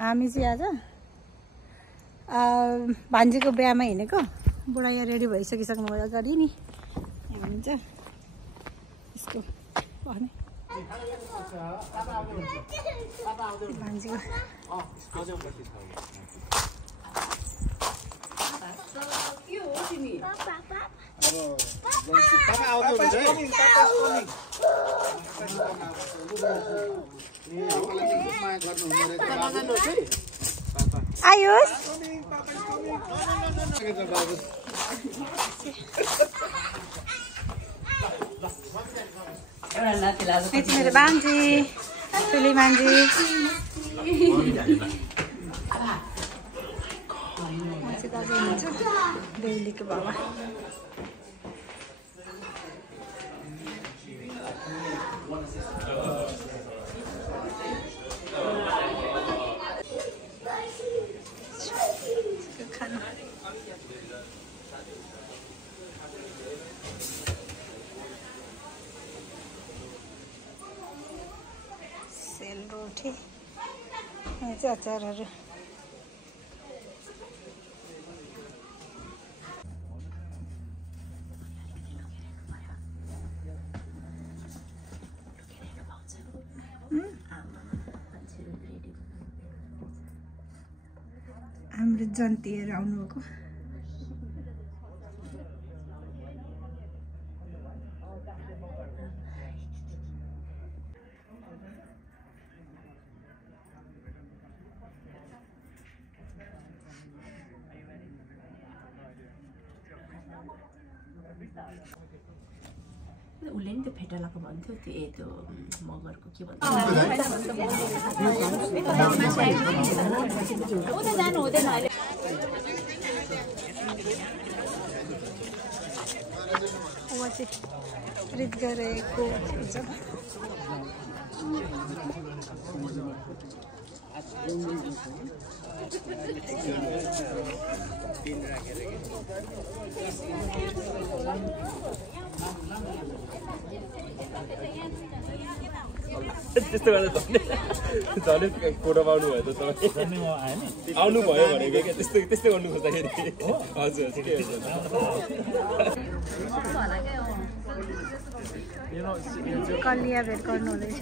हामी चाहिँ आज भान्जीको बिहामा हिँडेको। बुढा यहाँ रेडी भइसकिसक्नु भयो अगाडि नि हुन्छ यसको भने भान्जीको आयुष मेरो बान्जी ठुली मान्छे बेहुलीको बाबा सेलरोटी यहाँ चाहिँ अचारहरू हाम्रो जन्तीहरू आउनुभएको उसले नि त्यो फेटालाको भन्थ्यो त्यो मगरको के भन्छ जानु हुँदैन अहिले रित गरेको हुन्छ त्यस्तो गर्दा झन् कोटामा आउनु भयो त तपाईँ आउनु भयो भनेको क्या त्यस्तै गर्नु खोज्दाखेरि हजुर के कलिया भेट गर्नु हुँदैछ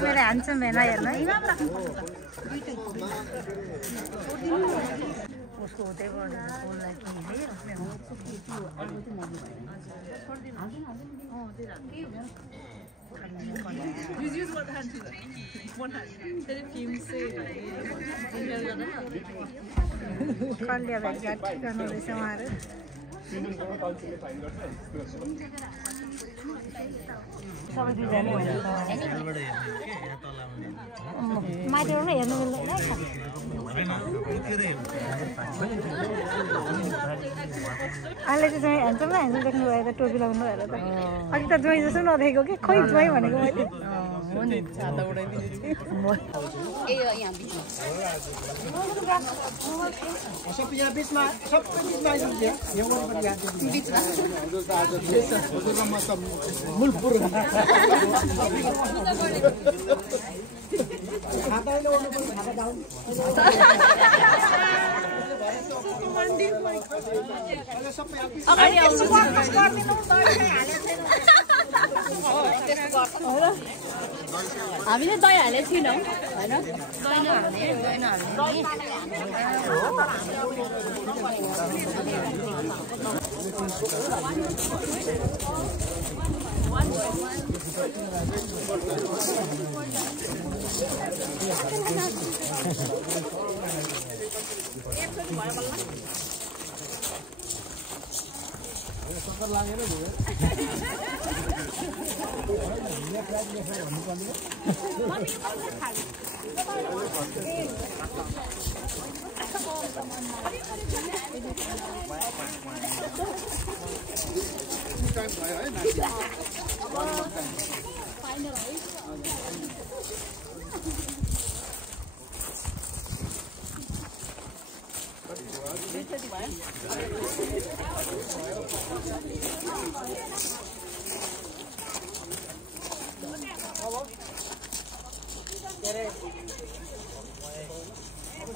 मेरो ह्यान्डसम भेना हेर्नु उसको हुँदै कलिया भेटघाट गर्नु हुँदैछ उहाँहरू माथिबाट हेर्नु मिल्दैन अहिले चाहिँ ह्यान्डसम देख्नु भयो त टोपी लगाउनु भएर त अघि त ज्वाइँ जस्तो नदेखेको कि खोइ ज्वाइँ भनेको मैले हामीले दही हालेको थिएनौँ होइन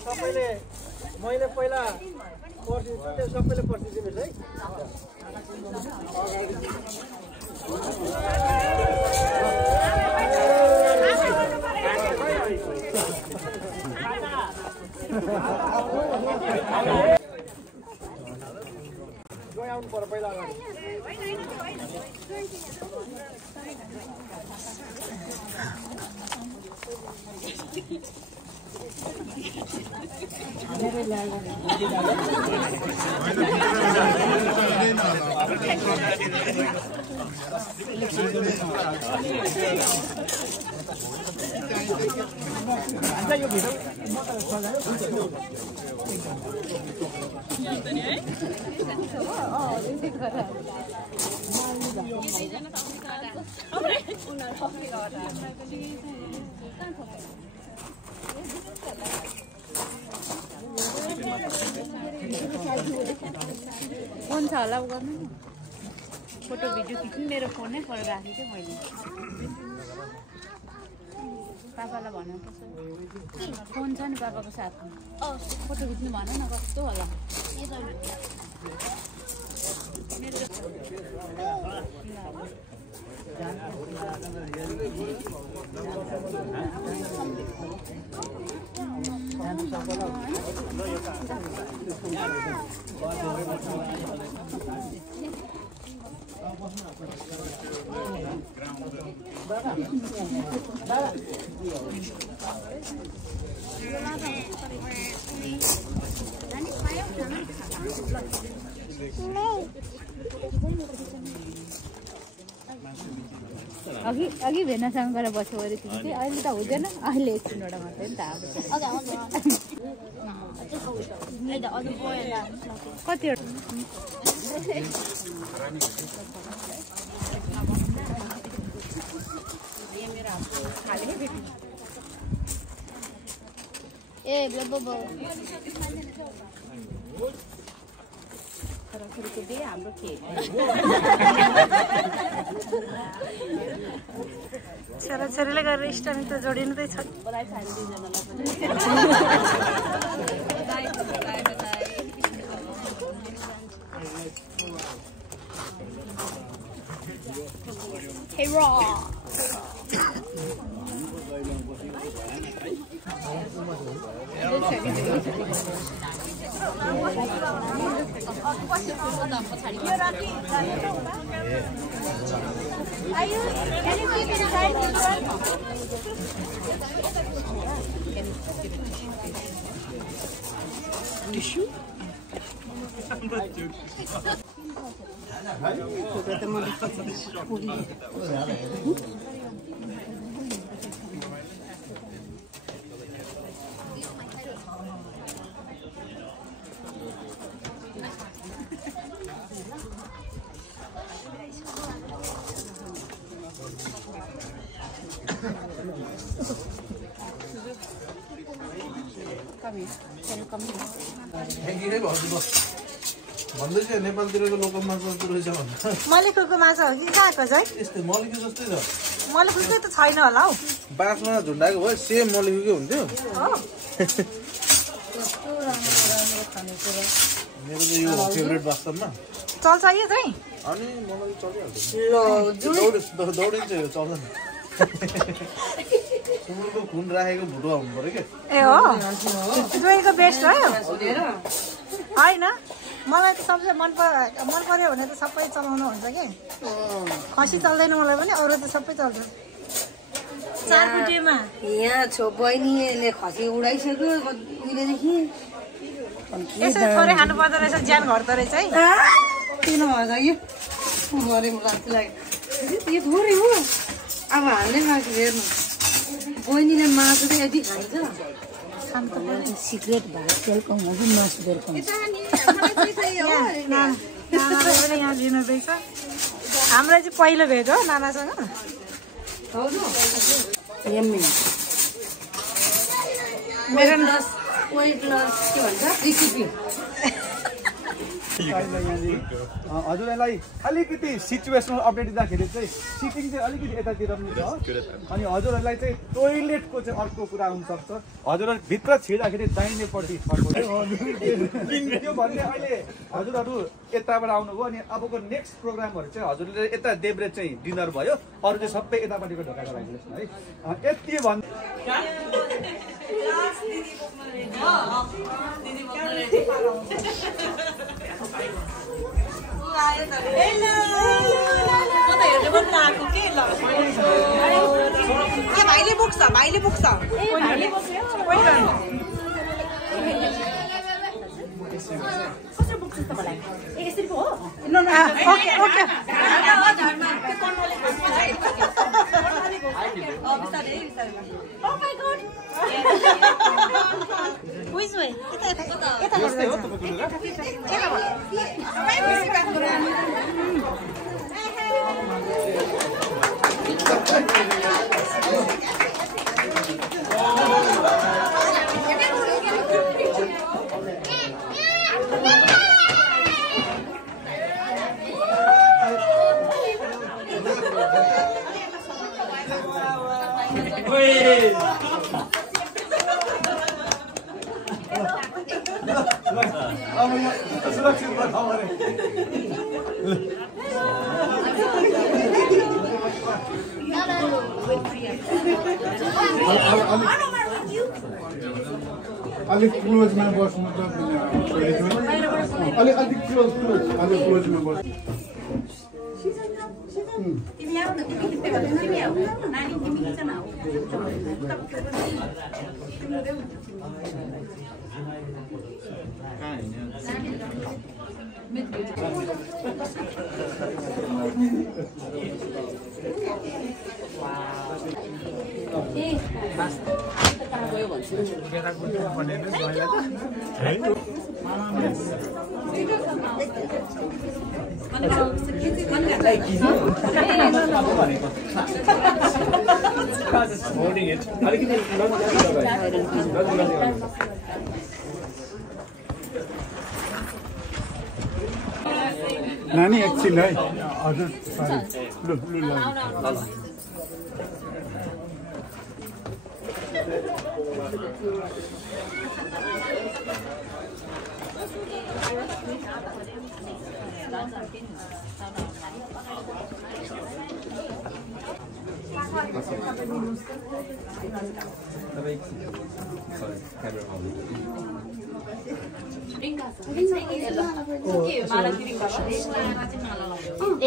सबैले मैले पहिला पर्सिदिन्छु त्यो सबैले पर्सिदिनुहोस् है आउनु पर्यो पहिला अगाडि फोन छ होला गर्नु नि फोटो भिडियो खिच्नु मेरो फोनै पर राखेको थिएँ मैले पापालाई भन्नु पर्छ फोन छ नि पापाको साथमा फोटो खिच्नु भन न कस्तो होला अघि भेनासँग गएर बस्यो अरे तिमी चाहिँ अहिले त हुँदैन अहिले एकछिनबाट मात्रै नि त कतिवटा ए बबो छोराछोरीको बिहे हाम्रो के छोराछोरीले गरेर इष्टमित्र जोडिँदै छ Hey raw Can you keep inside this one? Tissue? भन्दैछ नेपालतिरको लोकल माछा जस्तो रहेछ भन्दा मलेखुको माछा हो कि कहाँको चाहिँ यस्तै मलेखु जस्तै छ मलेखुकै त छैन होला हौ बाँसमा झुन्डाएको भए सेम मलेखुकै हुन्थ्यो मेरो चाहिँ यो फेभरेट वास्तवमा चल्छ यो चाहिँ अनि मलाई चलिहाल्छ दौडिन्छ यो चल्दैन सुँगुरको खुन राखेको भुटुवा हुनु पर्यो क्या ए हो दुईको बेस्ट हो होइन मलाई त सबसे मन पर्यो भने त सबै चलाउनु हुन्छ कि खसी चल्दैन मलाई पनि अरू त सबै चल्छ चारकुटेमा यहाँ बहिनीले खसी उडाइसक्यो उहिलेदेखि यसो थोरै खानु पर्दो रहेछ ज्यान घट्दो रहेछ है किन भन्छ यो मरेको लाग्छ यो थोरै हो अब हाल्ने मासु हेर्नु बहिनीले मासु चाहिँ यति खान्छ सिक्रेट भएको तेलको मासु मासु तेलको यहाँ लिनुहुँदैछ हाम्रो चाहिँ पहिलो भेट हो नानासँग मेरो वेट लस के भन्छ हजुरलाई अलिकति सिचुएसनल अपडेट दिँदाखेरि चाहिँ सिटिङ चाहिँ अलिकति यतातिर पनि छ अनि हजुरहरूलाई चाहिँ टोइलेटको चाहिँ अर्को कुरा हुनसक्छ हजुरहरू भित्र छिर्दाखेरि दाहिनेपट्टि त्यो भन्ने अहिले हजुरहरू यताबाट आउनुभयो अनि अबको नेक्स्ट प्रोग्रामहरू चाहिँ हजुरले यता देब्रे चाहिँ डिनर भयो अरू चाहिँ सबै यतापट्टिको ढोकाको राखिदिनुहोस् न है यति भन्नु भाइले बोक्छ अलिक क्लोजमा बस्नु त अलिक क्लोजमा बस्नु holding it. नानी एकछिन है हजुर लु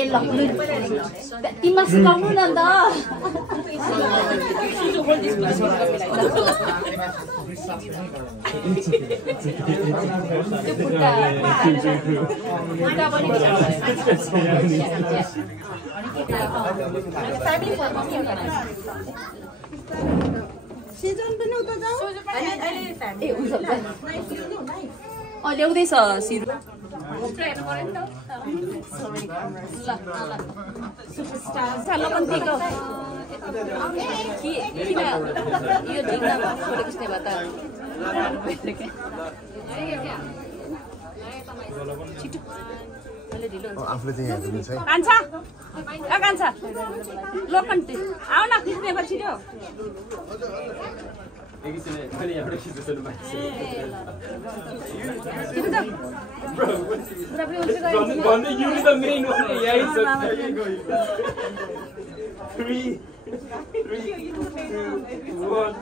ल तिमीमा सिकाउनु न त ल्याउँदैछ सिरु किन यो ढिङ्गा छोडेको चाहिँ भए त कान्छा कान्छा लोकन्टी आऊ न खिच्ने पछि छिटो You the main one. Yeah, it's okay. 3, 2, 1.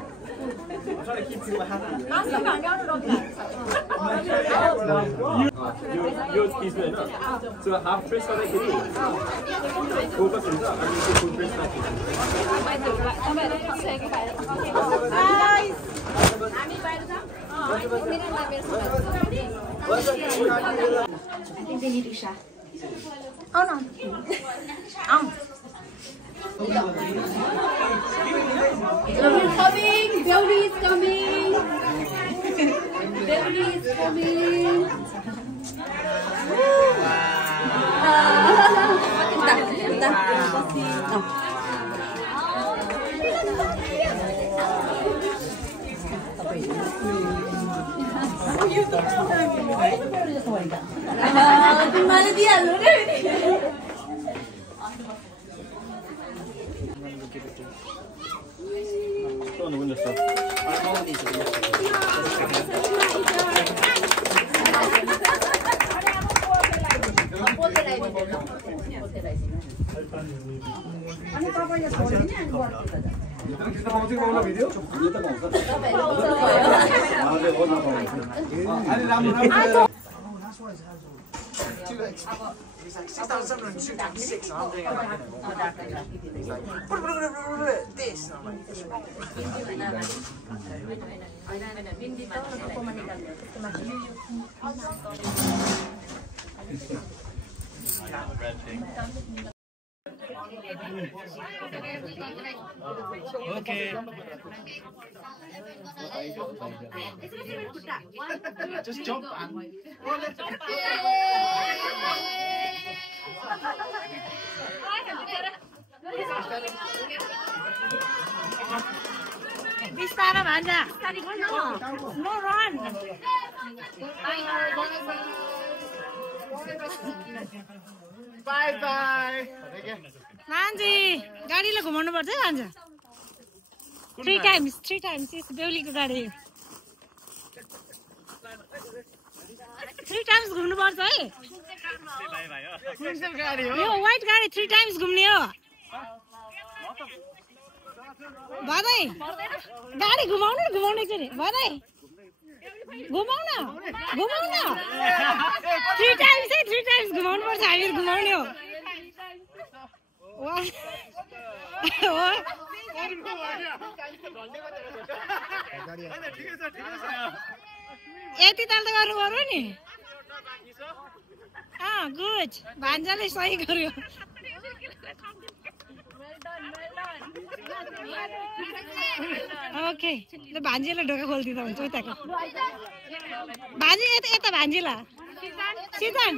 यो पिस हैन सो हाफ प्रेस गर्दाखेरि फोकस हुन्छ अनि त्यो फुल प्रेस राख्नु हामी बाहिर जाऊ Coming, Beauty is coming. Beauty is coming. तिमीले दिइहाल्नु रे Okay. Just jump on. बिस्तारो भान्जा नो रन Bye bye. भान्जी गाडीले घुमाउनु पर्छ है भान्जा 3 टाइम्स यस बेहुलीको गाडी 3 टाइम्स घुम्नु पर्छ है यो व्हाइट गाडी 3 टाइम्स घुम्ने हो भाइ गाडी घुमाउनु एकचोटि भाइ घुमाउन 3 टाइम्स घुमाउनु पर्छ हामी घुमाउने हो यति ताल त गर्नु पर्यो नि गुड भान्जाले सही गर्यो ओके ल भान्जीलाई ढोका खोलिदिँदा हुन्छ उताको भान्जी यता भान्जीलाई सिजन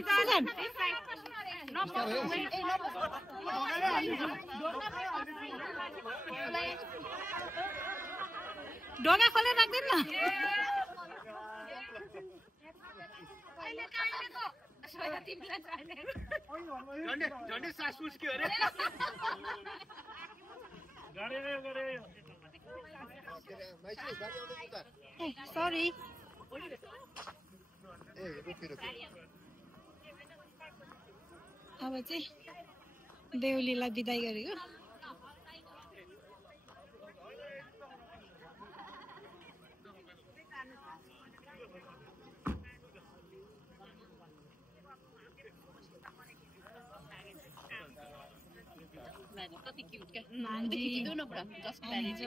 ढोका खोलेर राख्दैन न झन्डै सास फुस्क्यो अरे सरी अब चाहिँ बेहुलीलाई बिदाई गरेको कति क्युट क्या खिचिदेऊ न पुरा जस्ट म्यारेज